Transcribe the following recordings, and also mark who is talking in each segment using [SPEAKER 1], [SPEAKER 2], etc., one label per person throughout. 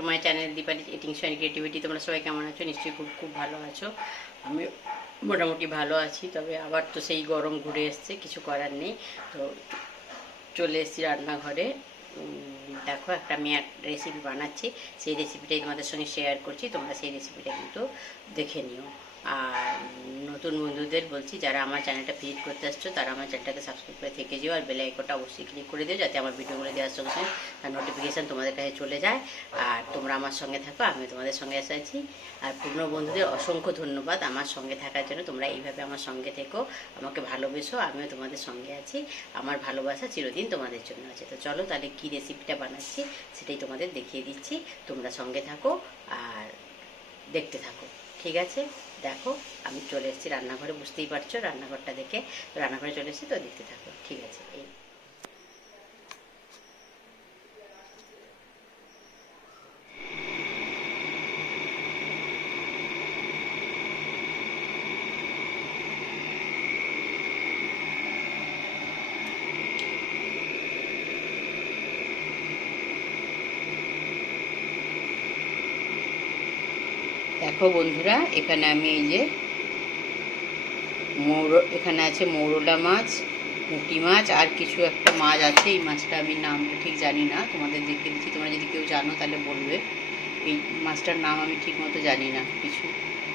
[SPEAKER 1] To my channel Dipali eating sign creativity তোমরা সবাই কেমন আছো? নিশ্চয়ই খুব খুব ভালো আছো। আমি মোটামুটি ভালো আছি, তবে আবার তো সেই গরম ঘুরে এসছে, কিছু করার নেই। তো চলে এসেছি রান্নাঘরে। দেখো, একটা আমি এক রেসিপি বানাচ্ছি। সেই রেসিপিটাই তোমাদের সঙ্গে শেয়ার করছি, তোমরা সেই রেসিপিটা কিন্তু দেখে নিও। আর নতুন বন্ধুদের বলছি, যারা আমার চ্যানেলটা ভিজিট করতে আসছো, তারা আমার চ্যানেলটাকে সাবস্ক্রাইব করে থেকে যেও আর বেল আইকনটা অবশ্যই ক্লিক করে দিও যাতে আমার ভিডিওগুলো দেওয়ার সঙ্গে সঙ্গে তার নোটিফিকেশান তোমাদের কাছে চলে যায়। আর তোমরা আমার সঙ্গে থাকো আমি তোমাদের সঙ্গে এসেছি আর পুরনো বন্ধুদের অসংখ্য ধন্যবাদ আমার সঙ্গে থাকার জন্য, তোমরা এইভাবে আমার সঙ্গে থেকো, আমাকে ভালোবেসো, আমিও তোমাদের সঙ্গে আছি। আমার ভালোবাসা চিরদিন তোমাদের জন্য আছে। তো চলো তাহলে কী রেসিপিটা বানাচ্ছি সেটাই তোমাদের দেখিয়ে দিচ্ছি। তোমরা সঙ্গে থাকো আর দেখতে থাকো। ঠিক আছে? দেখো, আমি চলে এসেছি রান্নাঘরে, বুঝতেই পারছ, রান্নাঘরটা দেখে রান্নাঘরে চলে এসেছি, তো দেখতে থাকো, ঠিক আছে, এই। দেখো বন্ধুরা, এখানে আমি এই যে মৌর, এখানে আছে মৌরলা মাছ, পুঁটি মাছ, আর কিছু একটা মাছ আছে। এই মাছটা আমি নাম ঠিক জানি না, তোমাদের দেখে দিচ্ছি। তোমরা যদি কেউ জানো তাহলে বলবে। এই মাছটার নাম আমি ঠিক মতো জানি না, কিছু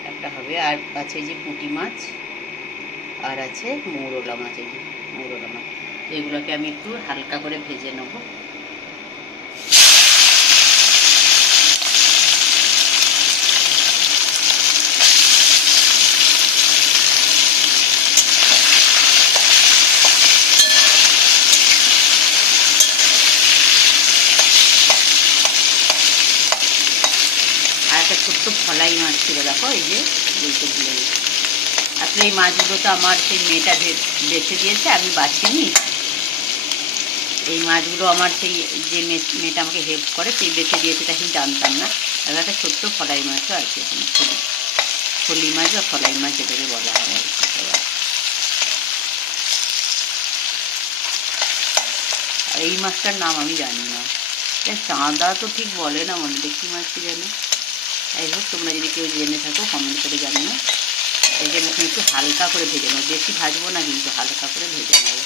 [SPEAKER 1] একটা হবে। আর আছে যে পুঁটি মাছ, আর আছে মৌরলা মাছ, এই মৌরলা মাছ। এগুলোকে আমি একটু হালকা করে ভেজে নেব। একটা ছোট্ট ফলাই মাছ ছিল, দেখো, এই যে বলতে ভুলে আসলে এই মাছগুলো তো আমার সেই মেয়েটা বেছে দিয়েছে, আমি বাছিনি। এই মাছগুলো আমার সেই যে মেয়ে- মেয়েটা আমাকে হেল্প করে, সেই বেছে দিয়েছে তাই আমি জানতাম না। আর একটা ছোট্ট ফলাই মাছও আছে এখানে ফলি ফলি মাছ বা ফলাই মাছ যেটাকে বলা হয় আর এই মাছটার নাম আমি জানি না। চাঁদা তো ঠিক বলে না, মনে দেখি মাছ কি জানে। যাই হোক তোমরা যদি কেউ জেনে থাকো কমেন্ট করে জানিও। এই এখন একটু হালকা করে ভেজে নেব। বেশি ভাজবো না, কিন্তু হালকা করে ভেজে নেব।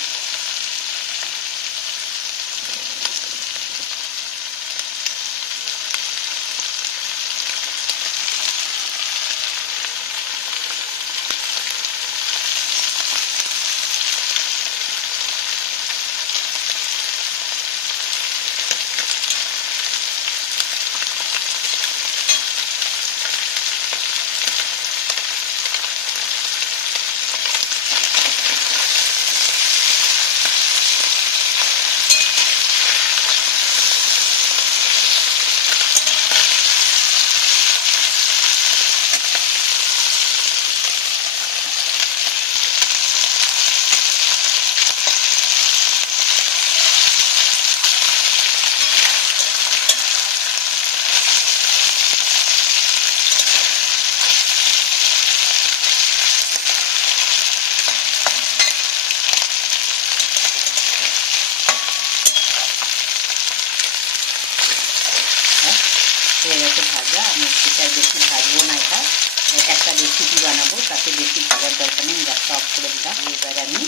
[SPEAKER 1] বানাবো, তাতে বেশি ভাজার দরকার নেই গ্যাসটা অফ করে দিলাম। এবার আমি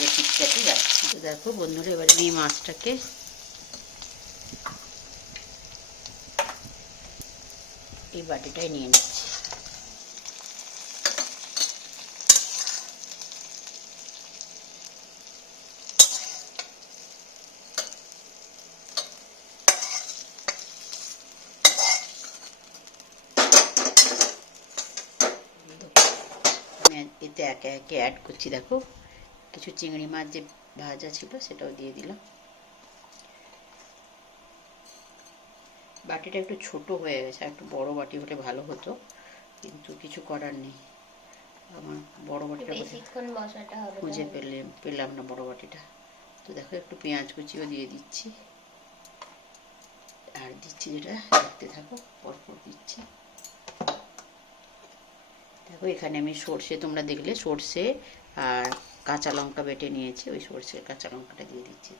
[SPEAKER 1] রেসিপিটাতে যাচ্ছি। তো দেখো বন্ধুরা, এবার আমি এই মাছটাকে এই বাটিটাই নিয়ে নিচ্ছি আমি এতে একে একে অ্যাড করছি দেখো। কিছু চিংড়ি মাছ যে ভাজা ছিল সেটাও দিয়ে দিলাম। বাটিটা একটু ছোট হয়ে গেছে একটু বড় বাটি হলে ভালো হতো কিন্তু কিছু করার নেই। আমার বড় বাটিটা
[SPEAKER 2] বেশিক্ষণ বসাটা হবে
[SPEAKER 1] খুঁজে। পেলে পেলাম না বড় বাটিটা। তো দেখো একটু পেঁয়াজ কুচিও দিয়ে দিচ্ছি। আর দিচ্ছি যেটা দেখতে থাকো পরপর দিচ্ছি। দেখো এখানে আমি সর্ষে তোমরা দেখলে সর্ষে আর কাঁচা লঙ্কা বেটে নিয়েছি ওই সর্ষে কাঁচা লঙ্কাটা দিয়ে দিচ্ছি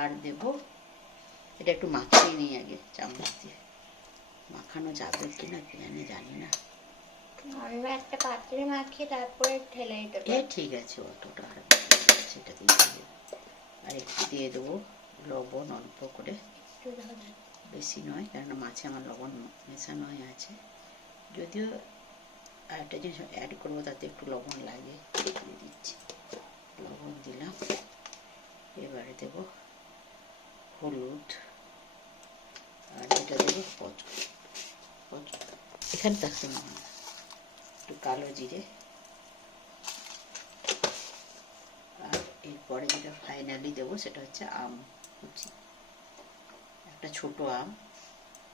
[SPEAKER 1] আর দেব এটা একটু মাখিয়ে নিই আগে চামচ দিয়ে। মাখানো যাবে কি না কি জানি জানি না।
[SPEAKER 2] একটা পাত্রে মাখিয়ে তারপরে ঢেলে
[SPEAKER 1] ঠিক আছে অতটা আর দেবো আর একটু দিয়ে দেবো লবণ অল্প করে। বেশি নয়, কেননা মাছে আমার লবণ মেশানো হয়ে আছে। যদিও আরেকটা জিনিস অ্যাড করব, তাতে একটু লবণ লাগে, দিয়ে দিচ্ছি। লবণ দিলাম। এবারে দেব হলুদ। আর এটা দেবো পচ এখানে থাকতে না। একটু কালো জিরে। আর এরপরে যেটা ফাইনালি দেবো, সেটা হচ্ছে আম। কুচি। একটা ছোট আম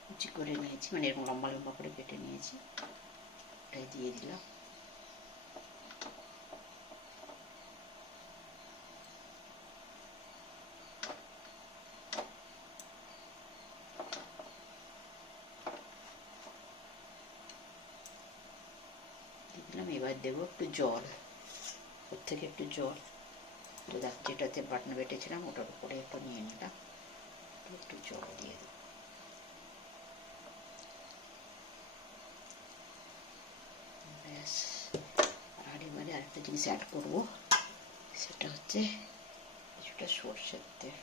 [SPEAKER 1] কুচি করে নিয়েছি মানে এরকম লম্বা লম্বা করে কেটে নিয়েছি। এটাই দিয়ে দিলাম। এবার দেবো একটু জল, ওর থেকে একটু জল। তো দেখ, যেটাতে বাটনা বেটেছিলাম, ওটার উপরে একটু নিয়ে নিলাম। একটু জল দিয়ে দেবো ব্যাস, আর এবারে আরেকটা জিনিস অ্যাড করব। সেটা হচ্ছে কিছুটা সর্ষের তেল।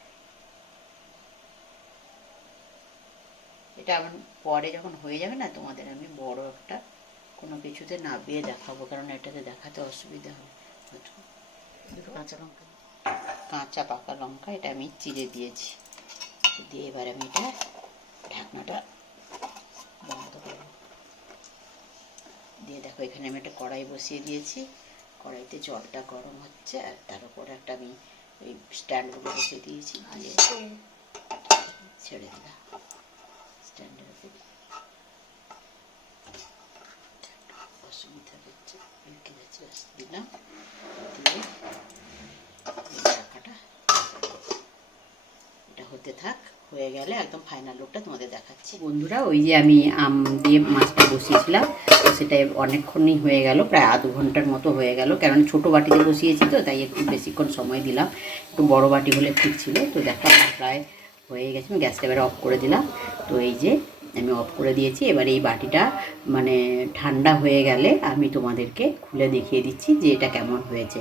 [SPEAKER 1] এটা আমার পরে যখন হয়ে যাবে না, তোমাদের আমি বড় একটা কোনো কিছুতে নাবিয়ে দেখাবো, কারণ এটাতে দেখাতে অসুবিধা হবে। কাঁচা লঙ্কা কাঁচা পাকা লঙ্কা এটা আমি চিড়ে দিয়েছি। দিয়ে এবার আমি এটা ঢাকনাটা বন্ধ করব। দিয়ে দেখো এখানে আমি একটা কড়াই বসিয়ে দিয়েছি। কড়াইতে জলটা গরম হচ্ছে আর তার উপরে একটা আমি ওই স্ট্যান্ডগুলো বসিয়ে দিয়েছি। দিয়ে ছেড়ে দিলাম। স্ট্যান্ডের উপরে। অসুবিধা হচ্ছে দিলাম দিয়ে এটা হতে থাক, হয়ে গেলে একদম ফাইনাল লুকটা তোমাদের দেখাচ্ছি।
[SPEAKER 3] বন্ধুরা, ওই যে আমি আম দিয়ে মাছটা বসিয়েছিলাম, তো সেটা অনেকক্ষণই হয়ে গেল, প্রায় আধ ঘণ্টার মতো হয়ে গেল। কারণ ছোটো বাটিতে বসিয়েছি তো, তাই একটু বেশিক্ষণ সময় দিলাম। একটু বড় বাটি হলে ঠিক ছিল, তো দেখো প্রায় হয়ে গেছে, আমি গ্যাসটা এবারে অফ করে দিলাম। তো এই যে আমি অফ করে দিয়েছি, এবার এই বাটিটা মানে ঠান্ডা হয়ে গেলে আমি তোমাদেরকে খুলে দেখিয়ে দিচ্ছি যে এটা কেমন হয়েছে।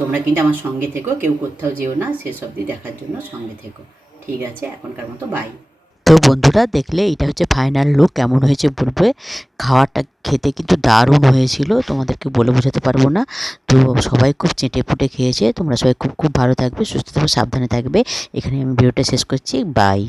[SPEAKER 3] তোমরা কিন্তু আমার সঙ্গে থেকো, কেউ কোথাও যেও না শেষ অবধি দেখার জন্য সঙ্গে থেকো। ঠিক আছে, এখনকার মতো বাই
[SPEAKER 4] তো বন্ধুরা, দেখলে এটা হচ্ছে ফাইনাল লুক কেমন হয়েছে বলবে? খাওয়াটা খেতে কিন্তু দারুণ হয়েছিল, তোমাদেরকে বলে বোঝাতে পারব না। তো সবাই খুব চেটে পুটে খেয়েছে, তোমরা সবাই খুব খুব ভালো থাকবে, সুস্থ থাকবে সাবধানে থাকবে। এখানে আমি ভিডিওটা শেষ করছি বাই